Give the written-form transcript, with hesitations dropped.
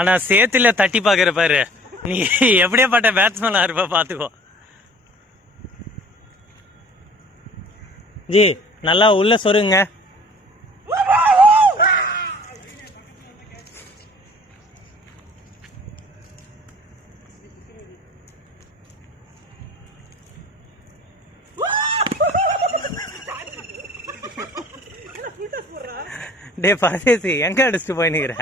ஆனா சேத்துல தட்டி பாக்குற பாரு, நீ எப்படியாப்பட்ட பேட்ஸ்மேனா இருப்ப பாத்துக்கோ. ஜி நல்லா உள்ள சொருங்க. டே பரதேசி எங்க அடிச்சுட்டு போய் நிக்கிற?